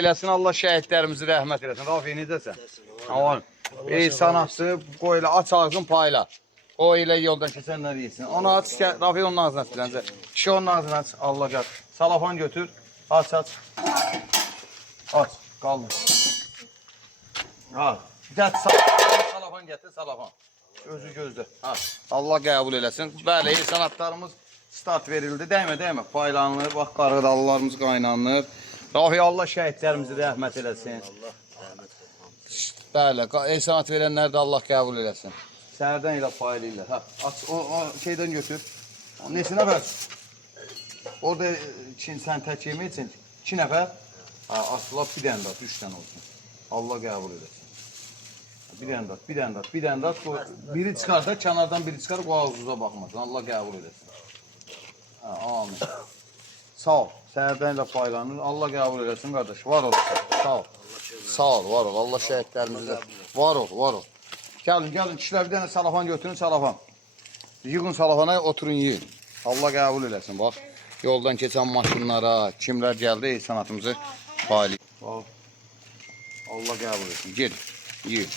Eləsin, Allah şəhidlərimizi rəhmət eləsin. Rafi, necəsən? Aman. Ey sanatçı, qoy elə, aç ağzın payla. O elə yoldan keçənlər yesin. Onu aç, Rafi onun ağzına aç. Kişi onun ağzına aç, Allah gəl. Salafan götür, aç. Aç, qaldır. Ha, gəl, salafan gətir, salafan. Özü gözdə. Ha, Allah qəbul eləsin. Bəli, ey sanatlarımız start verildi. Dəymə, paylanılır. Bax, qarğıdalılarımız qaynanır. Rafi, Allah şəhidlərimizi rəhmət eləsin. Bəli, ey sanat verənlər də Allah qəbul eləsin. Səhərdən elə paylayırlar. Ha, aç, o şeydən götür. Neçə nəfər? Orada sən tək yemək üçün 2 nəfər. Ha, asla bir dənə dat, 3 dənə olsun. Allah qəbul eləsin. Bir dənə dat. Biri çıxar da, kənardan biri çıxar, o ağzınıza baxmasın. Allah qəbul eləsin. Ha, amin. Sağ ol. Səhərdən ilə paylanır. Allah qəbul eləsin, qardaş. Var ol. Sağ ol. Sağ ol, var ol. Allah şəhidlərimizdə. Var ol. Gəlin, kişilər bir dənə salafan götürün, salafan. Yığın salafana, oturun, yiyin. Allah qəbul eləsin, bax. Yoldan keçən maşınlara, kimlər gəldi, sanatımızı paylayın. Allah qəbul etsin. Gelin, yiyin.